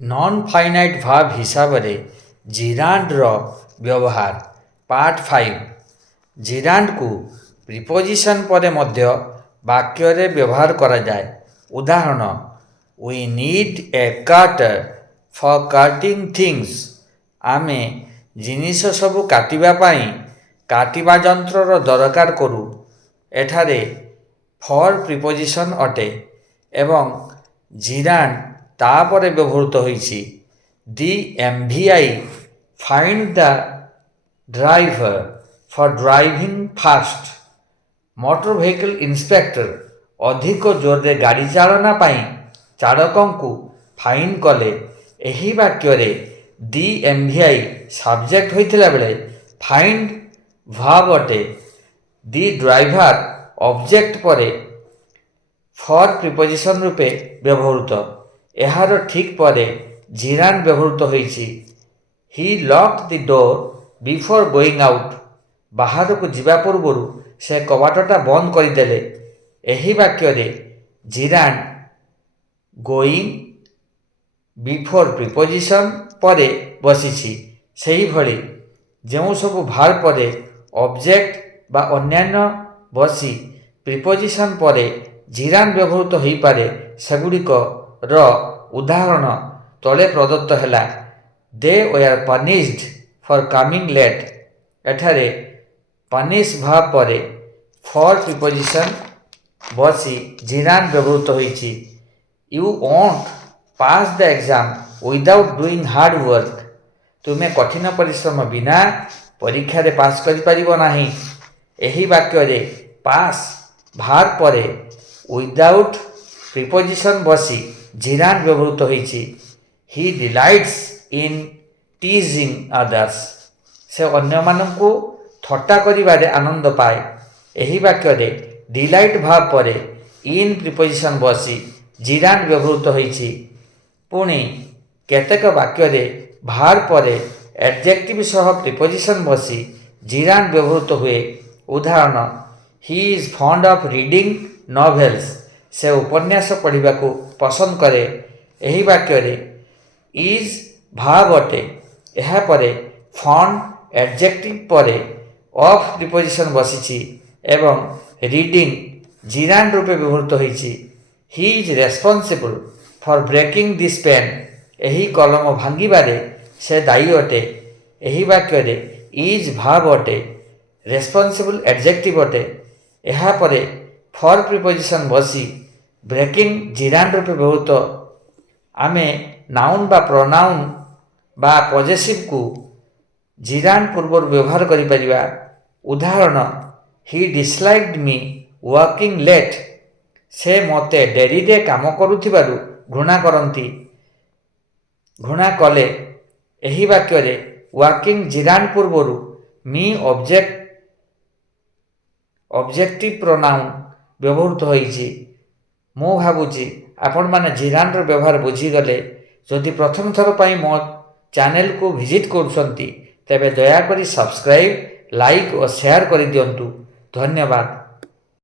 Non finite भाव हिसाब से जिरांड रो व्यवहार पार्ट 5 जिरांड को प्रिपोजिशन पर मध्य वाक्य रे व्यवहार करा जाए। उदाहरण we need a cutter for cutting things आमे जिनिस सबु काटिबा पाई काटिबा जंत्र रो दरकार करू। एठारे फॉर प्रिपोजिशन अटे एवं जिरांड तापर व्यवहृत होइछि। The MVI fined the driver for driving fast motor vehicle inspector अधिक जोर रे गाड़ी चालना पाई चालकों को फाइन कले। एही वाक्य रे दि एमवीआई सब्जेक्ट होइथिला बेले फाइंड वर्ब अटे। दि ड्राइवर ऑब्जेक्ट परे फॉर प्रिपोजिशन रूपे व्यवहृत। एहार ठीक परे जिरांड व्यवहृत होइछि। He locked the door before going out बाहर को जिबा पूर्व से कबाटटा बंद करदेले। एही वाक्य रे जिरांड गोइंग बिफोर प्रिपोजिशन परे बसिछि। सेही भली जेउ सब भार परे ऑब्जेक्ट बा अन्यान्य बसी प्रिपोजिशन परे जिरांड व्यवहृत होई पारे सेगुड़िक र उदाहरण तले प्रदत्त हैला। They were punished for coming late एठारे पनिश भाव परे फॉर प्रिपोजिशन बसी जिरांड व्यवहृत होइछि। You won't pass the exam without doing hard work तुम्हें कठिन परिश्रम बिना परीक्षा रे पास करि परिबो नाही। एही वाक्य रे पास भार परे विदाउट प्रिपोजिशन बसी जिरांड व्यवहृत होइछि। ही डिलाइट्स इन टीजिंग अदर्स से अन्य मानकु थट्टा करिबारे आनंद पाए। एही वाक्य रे डिलाइट भाव परे इन प्रिपोजिशन बसी जिरांड व्यवहृत होइछि। पुणी केतेक वाक्य रे भार परे एडजेक्टिव सह प्रिपोजिशन बसी जिरांड व्यवहृत हुए। उदाहरण he is fond of reading novels से उपन्यास पढ़ा को पसंद करे। एही वाक्य रे इज भाव अटे। एहा परे फॉन्ड एडजेक्टिव परे ऑफ प्रिपोजिशन बसिछि एवं रीडिंग जिरांड रूपे व्यवहृत होइछि। He is responsible for breaking this pen एही कलम भांगिबारे से दायी अटे। एही वाक्य रे इज भाव अटे रेस्पॉन्सिबल एडजेक्टिव अटे। एहा परे फॉर प्रिपोजिशन बसी ब्रेकिंग जिरांड रूपे व्यवहृत। आमे नाउन बा प्रोनाउन बा पजेसिव को जिरांड पूर्व व्यवहार करि परिबा। उदाहरण ही डिसलाइक्ड मी वर्किंग लेट से मते डेरी रे काम करूथिबारु घृणा करंती घृणा कले। एही वाक्य रे वर्किंग जिरांड पूर्व मी ऑब्जेक्टिव प्रोनाउन व्यवहृत होइछि। मु भाबुछि आपण माने जिरांड व्यवहार बुझीगले। जदि प्रथम थर पाई मो चैनल को विजिट करुछंती तेबे दया करी सब्सक्राइब लाइक और शेयर कर दियंतु। धन्यवाद।